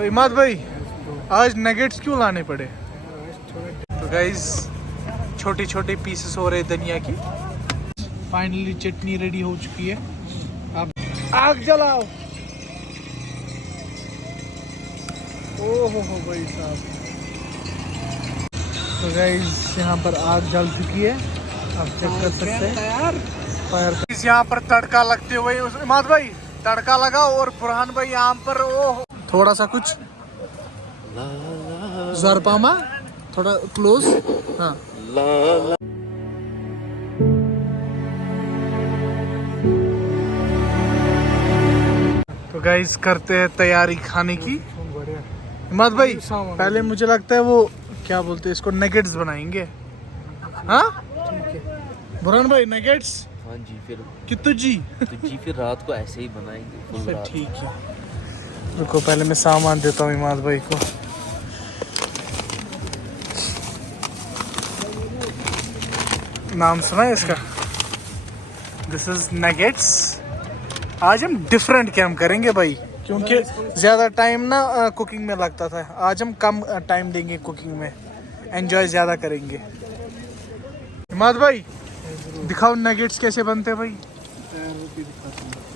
तो इमाद भाई आज नगेट्स क्यों लाने पड़े? तो गाइस छोटे छोटे पीसेस हो रहे धनिया की। फाइनली चटनी रेडी हो चुकी है। अब आग जलाओ। ओहो हो भाई साहब। तो गाइस यहाँ पर आग जल चुकी है, आप चेक कर सकते हैं यार। फायर यहाँ पर तड़का लगते हुए इमाद भाई तड़का लगा और बुरहान भाई यहाँ पर वो थोड़ा सा कुछ ज़रपामा थोड़ा क्लोज। हाँ तो गाइस करते हैं तैयारी खाने की। इमाद भाई पहले मुझे लगता है वो क्या बोलते हैं इसको, नगेट्स बनाएंगे। हाँ बुरहान भाई नगेट्स। हाँ जी फिर कितु जी तो जी फिर रात को ऐसे ही बनाएंगे फुल फिर रात। ठीक है, रुको पहले मैं सामान देता हूँ इमाद भाई को। नाम सुना है इसका? This is nuggets. आज हम डिफरेंट कैम करेंगे भाई, क्योंकि ज़्यादा टाइम ना कुकिंग में लगता था। आज हम कम टाइम देंगे कुकिंग में, एंजॉय ज़्यादा करेंगे। इमाद भाई दिखाओ नगेट्स कैसे बनते हैं भाई।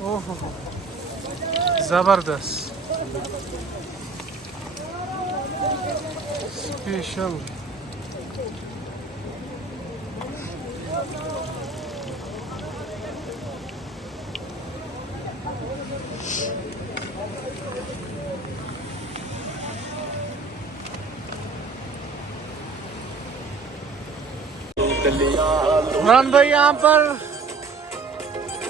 ओहो ज़बरदस्त स्पेशल। बुरहान भाई यहाँ पर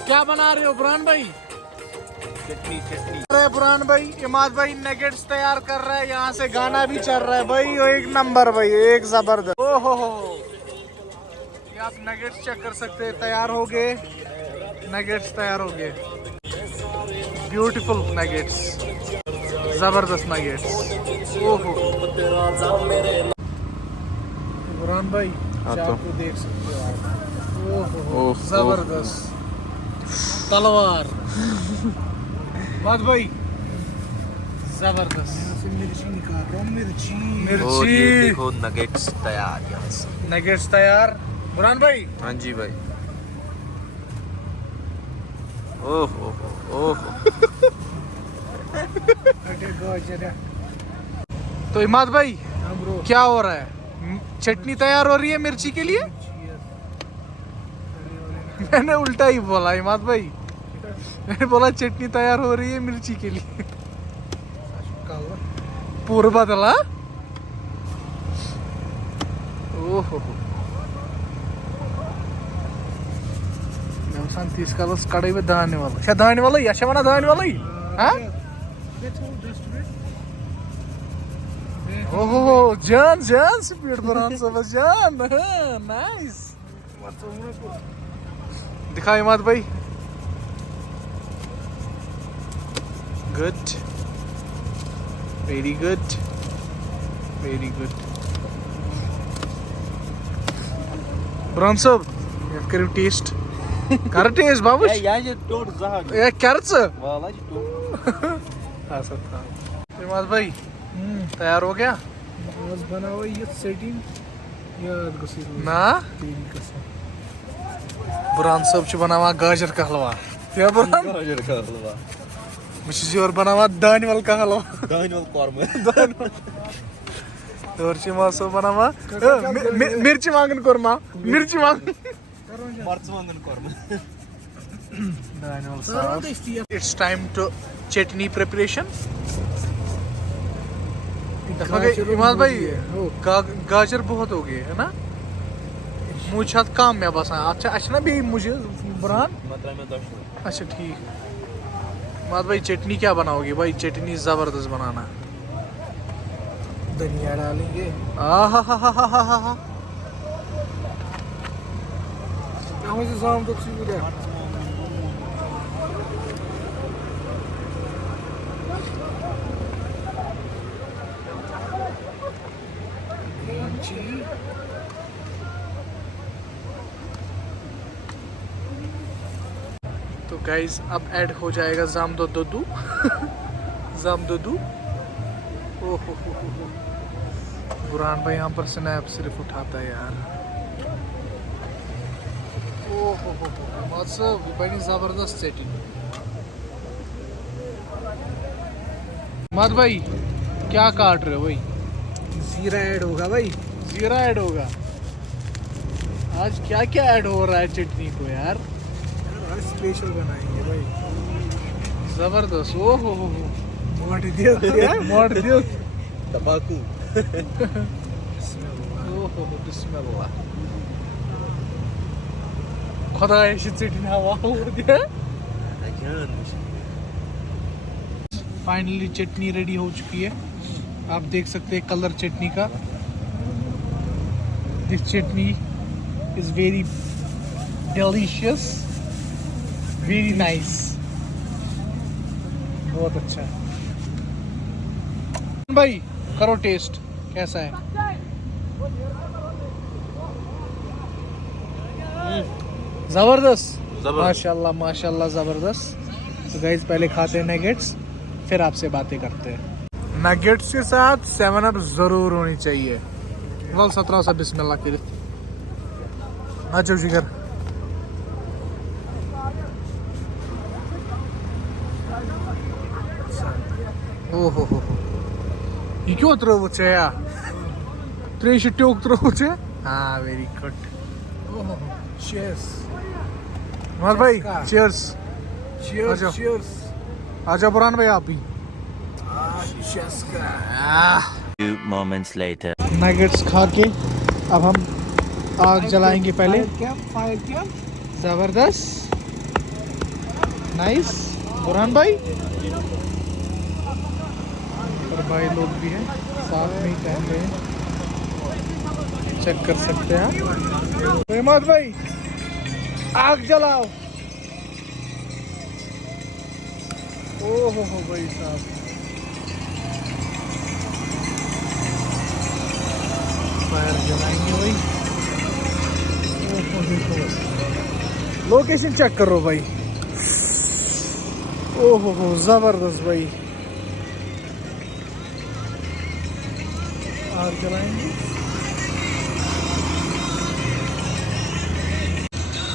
क्या बना रहे हो बुरहान भाई? चटनी चटनी। अरे बुरहान भाई इमाद भाई नगेट्स तैयार कर रहा है, यहाँ से गाना भी चल रहा है भाई। वो एक नंबर भाई, एक जबरदस्त। ओहो हो ये आप नगेट्स चेक कर सकते हैं, तैयार हो गए नगेट्स, तैयार हो गए। ब्यूटीफुल नगेट्स, जबरदस्त नगेट्स। ओहो बुरहान भाई चाकू को देख सकते हो आप। ओहो जबरदस्त तलवार। बात भाई जबरदस्त। मिर्ची निकाल रहा हूँ, मिर्ची और ये देखो नगेट्स तैयार यहाँ से। नगेट्स तैयार बुरहान भाई। हाँ जी भाई। ओहो ओहो। तो इमाद भाई क्या हो रहा है? चटनी तैयार हो रही है मिर्ची के लिए। मैंने उल्टा ही बोला इमाद भाई, मैंने बोला चटनी तैयार हो रही है मिर्ची के लिए। पूर्व बदला। ओहो तीस कलस कड़े में दाने वाला क्या दाने वाला या वना दाने वाला ही। हाँ ओहो जान जान स्पीड बुरहान साहब जान। नाइस दिखा इमाद भाई। Good very good very good. Burhan साहब करो टेस्ट, कर टेस्ट बाबू। या करच इमाद भाई तैयार हो गया बना हुआ ये सेटिंग ना। बुरहान साहब च बना गाजर का हलवा। क्या बुरहान? गाजर का हलवा। बस और बना दानिवल का हलवा। दानिवल कोरमा। और इमाद साहब बना मिर्ची मांगन कोरमा, मिर्ची मांगन मर्चमांगन korma. It's time to chutney preparation. Imad भाई गाजर बहुत हो गए है ना, मुझे काम में बस। अच्छा अच्छा ना भी मुझे बुरहान। अच्छा ठीक। इमाद भाई चटनी क्या बनाओगे भाई? चटनी जबरदस्त बनाना। धनिया डालेंगे। आहा हा हा हा हा हा। तो गाइस अब ऐड हो जाएगा जामदो दुदू। जामदुदू ओहो, बुरहान भाई यहाँ पर स्नैप सिर्फ उठाता है यार। ओहो, बड़ी जबरदस्त सेटिंग। मत भाई क्या काट रहे हो भाई? जीरा ऐड होगा भाई। जीरा ऐड होगा? आज क्या क्या ऐड हो रहा है चटनी को यार? आज स्पेशल बनाएंगे भाई। जबरदस्त। ओहो मोड़ दियो मोड़ दियो। तंबाकू। ओहो बिस्मिल्लाह। खुदाया चटनी हवा उड़ दिया। फाइनली चटनी रेडी हो चुकी है। आप देख सकते हैं कलर चटनी का। This chutney is very delicious, very nice, बहुत अच्छा है भाई। करो टेस्ट, कैसा है? जबरदस्त, माशाल्लाह माशाल्लाह जबरदस्त। तो गाइस पहले खाते हैं नगेट्स, फिर आपसे बातें करते हैं। नगेट्स के साथ 7 अप जरूर होनी चाहिए। वल 17 सा बिस्मिल्लाह कर। अच्छा जिगर। ओहो हो, ये क्यों त्रो या त्रेश ट्योक त्रो? हाँ वेरी गुड। ओहो चीयर्स। मत भाई चीयर्स। Cheers cheers. आजा बुरहान भाई आप भी। Few moments later. नगेट्स खा के अब हम आग जलाएंगे पहले। फायर क्या? जबरदस्त, नाइस। बुरहान भाई और भाई लोग भी हैं साथ में ही टहल रहे हैं, चेक कर सकते हैं आप। रहमत भाई आग जलाओ। ओहो हो भाई साहब, फायर जलाएंगे भाई। ओहो देखो, लोकेशन चेक करो भाई। ओहो हो जबरदस्त भाई। आग जलाएंगे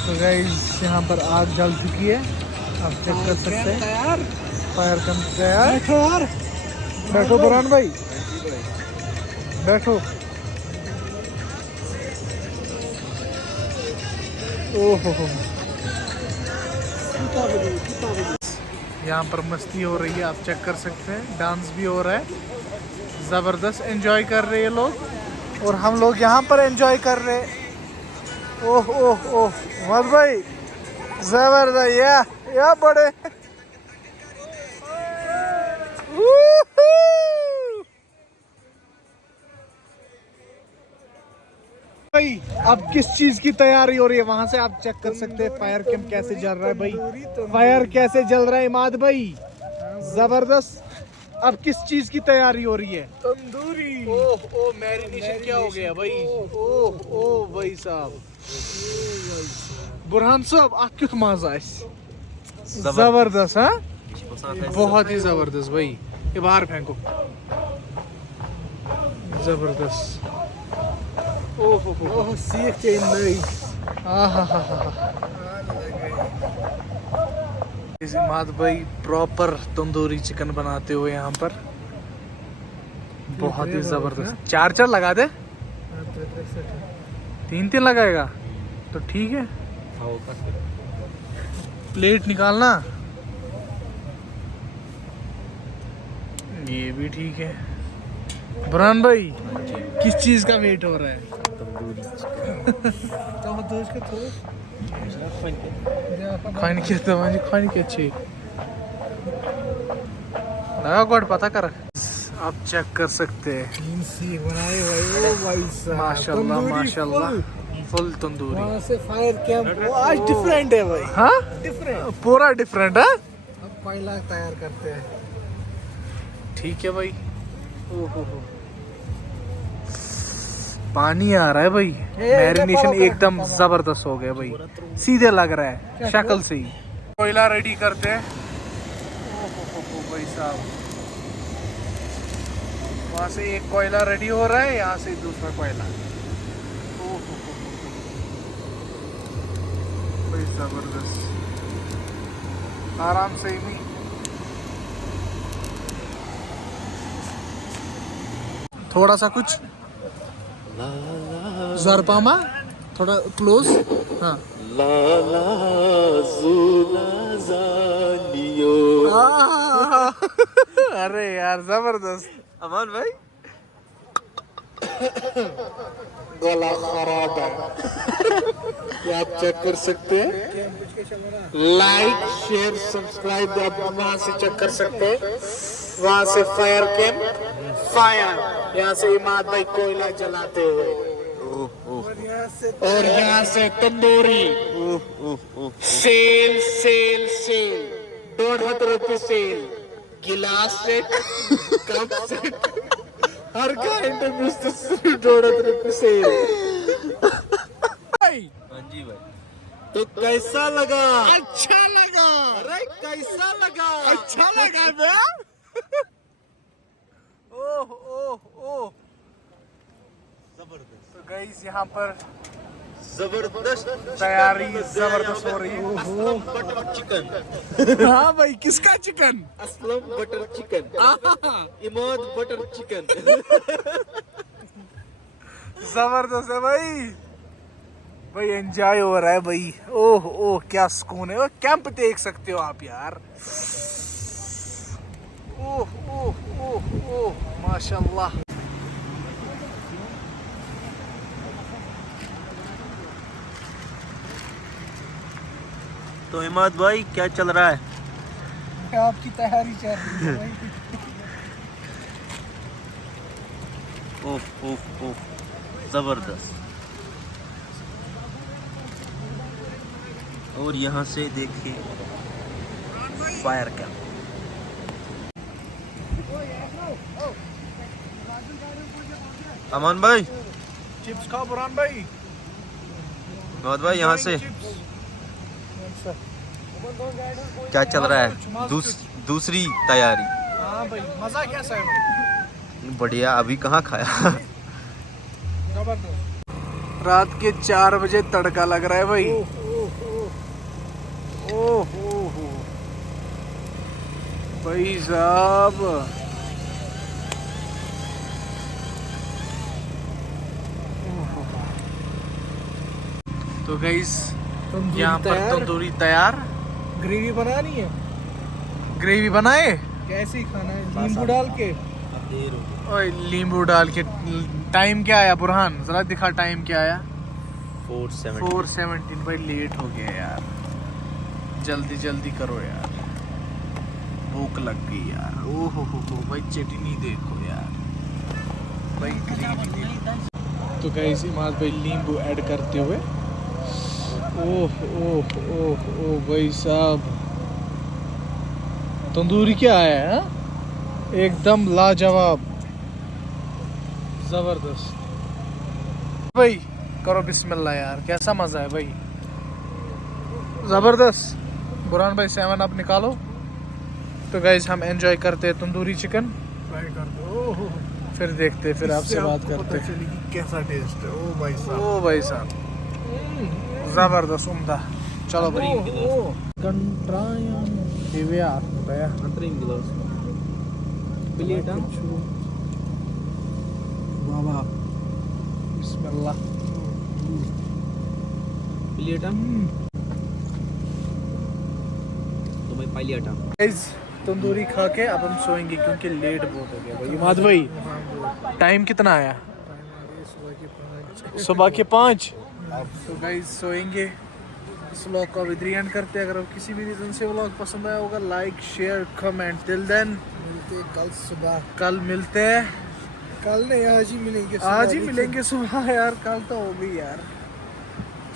तो गाइस यहाँ पर आग जल चुकी है, आप चेक कर सकते हैं। यार फायर कम तैयार। बैठो यार। बैठो बुरहान भाई, बैठो। ओहो हो, यहाँ पर मस्ती हो रही है, आप चेक कर सकते हैं। डांस भी हो रहा है, ज़बरदस्त एंजॉय कर रहे हैं लोग और हम लोग यहाँ पर एंजॉय कर रहे हैं। ओह ओह ओह मत भाई जबरदस्त या बड़े। भाई अब किस चीज की तैयारी हो रही है? वहां से आप चेक कर सकते हैं फायर कैंप कैसे जल रहा है भाई। फायर कैसे जल रहा है इमाद भाई, जबरदस्त। अब किस चीज की तैयारी हो रही है? तंदूरी। ओह ओह मैरिनेशन क्या हो गया भाई? ओह ओह भाई साहब, बुरहान साहब आप क्यों मजा है? जबरदस्त। हाँ बहुत ही जबरदस्त भाई, ये बाहर फेंको। जबरदस्त। ओहो ओह सीख के नहीं। इमाद भाई प्रॉपर तंदूरी चिकन बनाते हुए यहाँ पर, बहुत ही जबरदस्त। 4 लगा दे, 3 लगाएगा तो ठीक है। प्लेट निकालना, ये भी ठीक है। बुरहान भाई किस चीज का वेट हो रहा है? खाने के तो मुझे खाने के अच्छे लगा गोड पता कर। आप चेक कर सकते हैं, 3 सीख बनाए भाई। ओ भाई साहब माशाल्लाह तंदूरी माशाल्लाह, full। फुल तंदूरी। वहाँ से फायर कैंप वो आज डिफरेंट है भाई। हाँ डिफरेंट। पूरा डिफरेंट है। अब पहला तैयार करते हैं। ठीक है भाई। ओहो हो, पानी आ रहा है भाई। मैरिनेशन एकदम जबरदस्त हो गया भाई, सीधे लग रहा है शक्ल से ही। कोयला रेडी करते हैं। ओहो हो भाई साहब, वहाँ से एक कोयला रेडी हो रहा है, यहाँ से दूसरा कोयला। भाई जबरदस्त, आराम से ही। थोड़ा सा कुछ ज़रपामा, थोड़ा क्लोज। हाँ अरे यार जबरदस्त। अमान भाई गला खराब है। ये आप चेक कर सकते हैं, लाइक शेयर सब्सक्राइब आप वहां से चेक कर सकते हैं। वहां से फायर कैंप, फायर, यहाँ से इमाद भाई कोयला जलाते हुए, और यहाँ से तंदूरी सेल सेल सेल, 200 रुपये सेल, गिलास set, cup set, her kind of 200 रुपये सेल। हाँ जी भाई, तो कैसा लगा? अच्छा लगा। अरे कैसा लगा? अच्छा लगा बे। ओह ओह ओह, जबरदस्त तो गाइस यहाँ पर जबरदस्त तैयारी जबरदस्त हो रही है। बटर चिकन, हाँ भाई, किसका chicken? Aslam butter chicken, Imad butter chicken. जबरदस्त है भाई, भाई एंजॉय हो रहा है भाई। ओह ओह क्या सुकून है। वो कैंप देख सकते हो आप यार। ओह ओह ओह ओह माशाल्लाह। तो इमाद भाई क्या चल रहा है? आपकी तैयारी चल रही है भाई। ओफ ओफ ओफ, जबरदस्त। और यहाँ से देखिए फायर कैंप। अमान भाई, चिप्स खाओ बुरहान भाई। इमाद भाई यहाँ से क्या चल रहा है? दूसरी तैयारी। हाँ भाई, मजा कैसा है भाई? बढ़िया, अभी कहाँ खाया। जबरदस्त। रात के 4 बजे तड़का लग रहा है भाई। ओह भाई साहब, तो गाइस यहाँ पर तंदूरी तैयार। ग्रेवी बनानी है, ग्रेवी बनाए, कैसे ही खाना है? नींबू डाल के। ओए नींबू डाल के। टाइम क्या आया बुरहान, जरा दिखा टाइम क्या आया? 4:17 भाई, लेट हो गया यार। जल्दी जल्दी करो यार, भूख लग गई यार। ओह हो भाई, चटनी देखो यार भाई, ग्रेवी देखो। तो गाइस इमाद भाई नींबू ऐड करते हुए, ओह ओह ओह ओह भाई साहब, तंदूरी क्या है? हाँ? एकदम लाजवाब, जबरदस्त भाई। करो बिस्मिल्लाह यार, कैसा मजा है भाई, जबरदस्त। बुरहान भाई 7 अप निकालो। तो गाइस हम एंजॉय करते हैं तंदूरी चिकन, ट्राई कर दो। फिर देखते हैं, फिर आपसे बात करते हैं। कैसा टेस्ट है? ओ भाई साहब, ओ भाई साहब, जबरदस्त, उम्दा। चलो भाई, बाबा बिस्मिल्लाह। गाइस तंदूरी खा के अब हम सोएंगे क्योंकि लेट बहुत हो गया भाई। इमाद भाई टाइम कितना आया? सुबह के 5। तो गाइस सोएंगे। इस व्लॉग को अब इधर ही एंड करते हैं। अगर किसी भी रीज़न से व्लॉग पसंद आया होगा, like share comment. Till then मिलते हैं कल सुबह। कल मिलते हैं। कल नहीं, आज ही मिलेंगे। आज ही मिलेंगे सुबह यार, कल तो हो गई यार।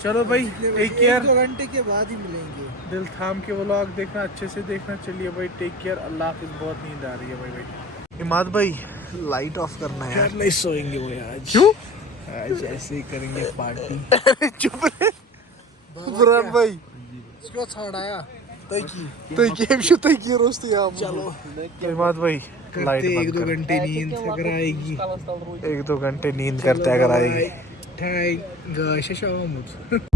चलो भाई, टेक केयर। 2 घंटे के बाद ही मिलेंगे। दिल थाम के व्लॉग देखना, अच्छे से देखना। चलिए भाई, टेक केयर, अल्लाह हाफिज़। बहुत नींद आ रही है भाई। इमाद भाई लाइट ऑफ करना है यार। नहीं सोएंगे वो आज। क्यों? आज ऐसे ही करेंगे पार्टी। चुप रहे बुरहान भाई। इसको छाड़ाया। तो ये रोस्ट या चलो इमाद भाई लाइट करते बंद 1-2 कर। घंटे नींद अगर आएगी 1-2 घंटे नींद करते अगर आएगी Thank God,